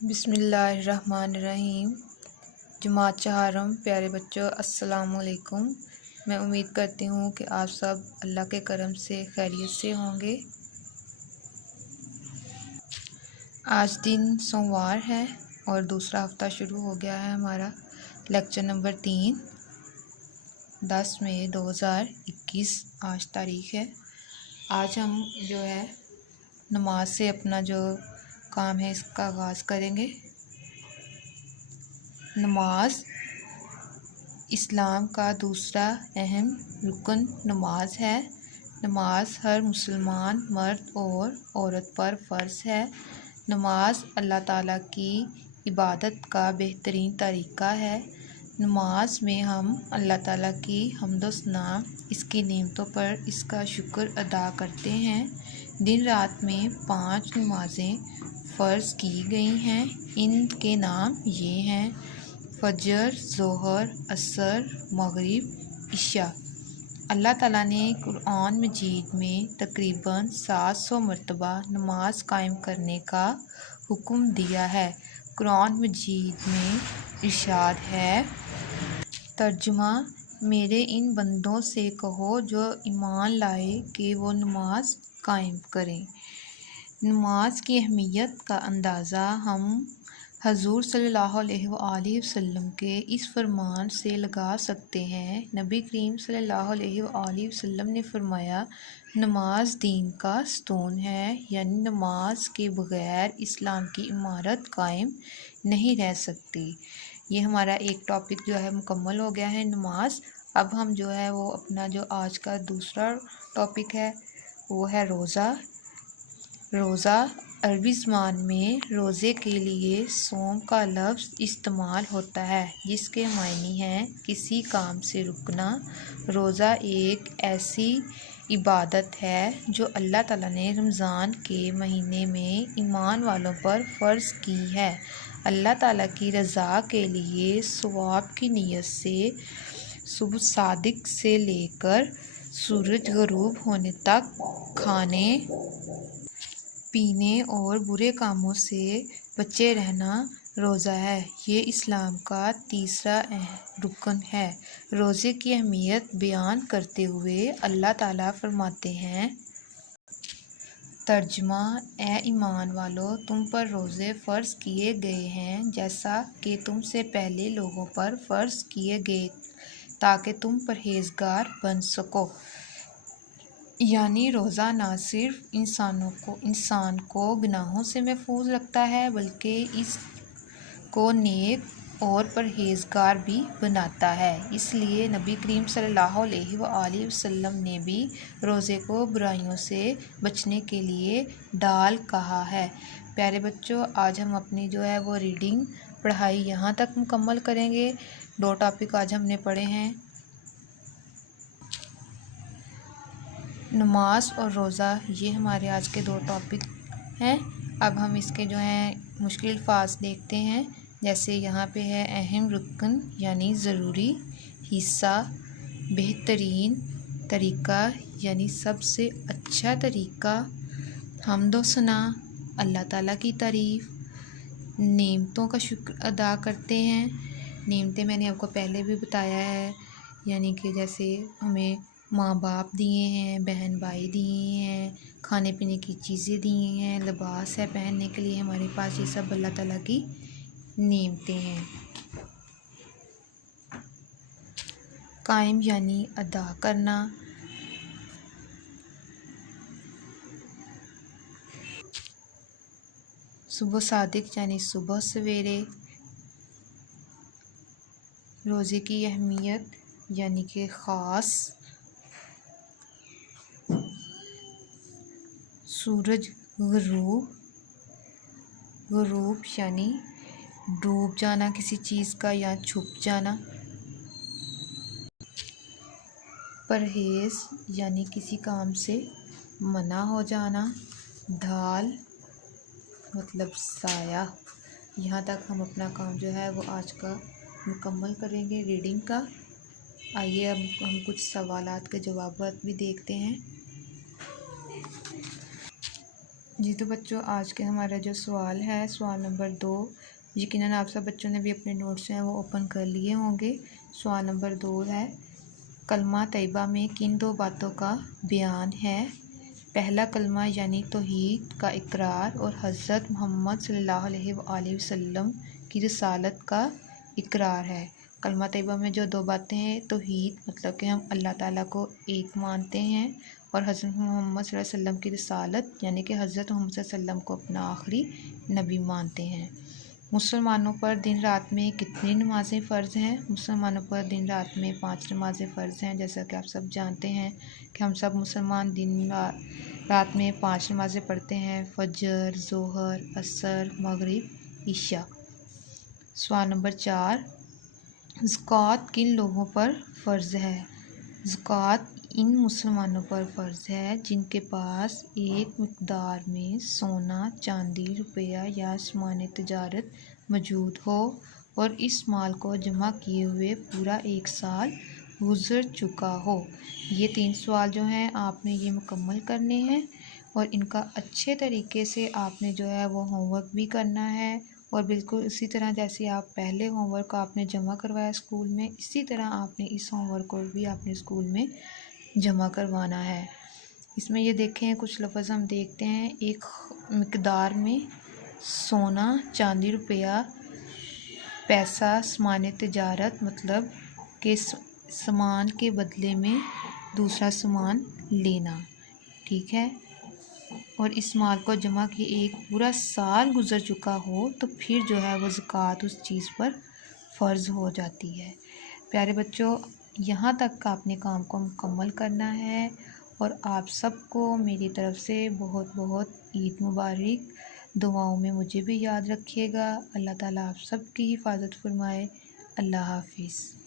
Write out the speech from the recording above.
बिस्मिल्लाहिर्रहमानिर्रहीम। जुमात चहारम। प्यारे बच्चों, अस्सलाम वालेकुम। मैं उम्मीद करती हूँ कि आप सब अल्लाह के करम से खैरियत से होंगे। आज दिन सोमवार है और दूसरा हफ्ता शुरू हो गया है हमारा। लेक्चर नंबर 3, 10 मई 2021 आज तारीख़ है। आज हम जो है नमाज से अपना जो काम है इसका आगाज़ करेंगे। नमाज इस्लाम का दूसरा अहम रुकन नमाज है। नमाज हर मुसलमान मर्द और औरत पर फ़र्ज़ है। नमाज अल्लाह ताला की इबादत का बेहतरीन तरीक़ा है। नमाज में हम अल्लाह ताला की हम्द व सना, इसकी नेमतों पर इसका शुक्र अदा करते हैं। दिन रात में 5 नमाज़ें फ़र्ज़ की गई हैं। इनके नाम ये हैं: फजर, ज़ोहर, असर, मगरिब, इशा। अल्लाह ताला ने कुरान मजीद में तकरीबन 700 मरतबा नमाज कायम करने का हुक्म दिया है। कुरान मजीद में इरशाद है, तर्जुमा: मेरे इन बंदों से कहो जो ईमान लाए कि वो नमाज कायम करें। नमाज की अहमियत का अंदाज़ा हम हजूर सल्लल्लाहु अलैहि वसल्लम के इस फरमान से लगा सकते हैं। नबी करीम सल्लल्लाहु अलैहि वसल्लम ने फरमाया, नमाज दीन का स्तून है, यानी नमाज के बग़ैर इस्लाम की इमारत कायम नहीं रह सकती। ये हमारा एक टॉपिक जो है मुकम्मल हो गया है, नमाज। अब हम जो है वो अपना जो आज का दूसरा टॉपिक है वो है रोज़ा। रोज़ा अरबी ज़बान में रोज़े के लिए सोम का लफ्ज़ इस्तेमाल होता है, जिसके मायने हैं किसी काम से रुकना। रोज़ा एक ऐसी इबादत है जो अल्लाह ताला ने रमज़ान के महीने में ईमान वालों पर फ़र्ज़ की है। अल्लाह ताला की रज़ा के लिए सवाब की नीयत से सुबह सादिक से लेकर सूरज ग़ुरूब होने तक खाने पीने और बुरे कामों से बचे रहना रोज़ा है। ये इस्लाम का तीसरा रुकन है। रोज़े की अहमियत बयान करते हुए अल्लाह ताला फरमाते हैं, तर्जुमा: ए ईमान वालों, तुम पर रोज़े फ़र्ज़ किए गए हैं जैसा कि तुमसे पहले लोगों पर फ़र्ज़ किए गए, ताकि तुम परहेज़गार बन सको। यानी रोज़ा न सिर्फ इंसान को गुनाहों से महफूज रखता है, बल्कि इसको नेक और परहेज़गार भी बनाता है। इसलिए नबी करीम सल्लल्लाहु अलैहि वसल्लम ने भी रोज़े को बुराइयों से बचने के लिए ढाल कहा है। प्यारे बच्चों, आज हम अपनी जो है वो रीडिंग पढ़ाई यहाँ तक मुकम्मल करेंगे। 2 टॉपिक आज हमने पढ़े हैं, नमाज और रोज़ा। ये हमारे आज के 2 टॉपिक हैं। अब हम इसके जो हैं मुश्किल अल्फाज देखते हैं। जैसे यहाँ पे है अहम रुकन यानी ज़रूरी हिस्सा, बेहतरीन तरीक़ा यानी सबसे अच्छा तरीक़ा, हम्द व सना अल्लाह ताला की तारीफ़, नेमतों का शुक्र अदा करते हैं। नेमतें मैंने आपको पहले भी बताया है, यानी कि जैसे हमें माँ बाप दिए हैं, बहन भाई दिए हैं, खाने पीने की चीज़ें दी हैं, लिबास है पहनने के लिए हमारे पास, ये सब अल्लाह ताला की नेमतें हैं। कायम यानी अदा करना, सुबह सादिक यानी सुबह सवेरे, रोज़े की अहमियत यानी कि ख़ास, सूरज ग़ुरूब यानी डूब जाना किसी चीज़ का या छुप जाना, परहेज़ यानी किसी काम से मना हो जाना, ढाल मतलब साया। यहाँ तक हम अपना काम जो है वो आज का मुकम्मल करेंगे रीडिंग का। आइए अब हम कुछ सवालात के जवाब भी देखते हैं। जी तो बच्चों, आज के हमारा जो सवाल है, सवाल नंबर 2, यकीनन आप सब बच्चों ने भी अपने नोट्स हैं वो ओपन कर लिए होंगे। सवाल नंबर 2 है, कलमा तैयबा में किन दो बातों का बयान है? पहला कलमा यानी तौहीद का इकरार और हज़रत मोहम्मद सल्लल्लाहु अलैहि वसल्लम की रिसालत का इकरार है। कलमा तैयबा में जो दो बातें हैं, तौहीद मतलब कि हम अल्लाह ताला को एक मानते हैं, और हज़रत मोहम्मद सल्लल्लाहु अलैहि वसल्लम की रिसालत यानी कि हज़रत मोहम्मद सल्लल्लाहु अलैहि वसल्लम को अपना आखिरी नबी मानते हैं। मुसलमानों पर दिन रात में कितनी नमाज़ें फ़र्ज़ हैं? मुसलमानों पर दिन रात में 5 नमाज़ें फ़र्ज़ हैं। जैसा कि आप सब जानते हैं कि हम सब मुसलमान दिन रात में 5 नमाज़ें पढ़ते हैं, फ़जर, ज़ोहर, असर, मगरिब, इशा। सवाल नंबर 4, ज़कात किन लोगों पर फ़र्ज़ है? ज़कात इन मुसलमानों पर फ़र्ज़ है जिनके पास एक मिक़दार में सोना, चांदी, रुपया या सामान तिजारत मौजूद हो और इस माल को जमा किए हुए पूरा 1 साल गुज़र चुका हो। ये 3 सवाल जो हैं आपने ये मुकम्मल करने हैं, और इनका अच्छे तरीके से आपने जो है वो होमवर्क भी करना है, और बिल्कुल इसी तरह जैसे आप पहले होमवर्क आपने जमा करवाया स्कूल में, इसी तरह आपने इस होमवर्क को भी आपने स्कूल में जमा करवाना है। इसमें ये देखें, कुछ लफ्ज़ हम देखते हैं। एक मिक़दार में सोना, चांदी, रुपया, पैसा, सामान तिजारत मतलब कि सामान के बदले में दूसरा सामान लेना, ठीक है। और इस माल को जमा किए 1 पूरा साल गुज़र चुका हो तो फिर जो है वो ज़कात उस चीज़ पर फ़र्ज़ हो जाती है। प्यारे बच्चों, यहाँ तक का आपने काम को मुकम्मल करना है, और आप सबको मेरी तरफ़ से बहुत बहुत ईद मुबारक। दुआओं में मुझे भी याद रखिएगा। अल्लाह ताला आप सब की हिफाजत फरमाए। अल्लाह हाफ़िज़।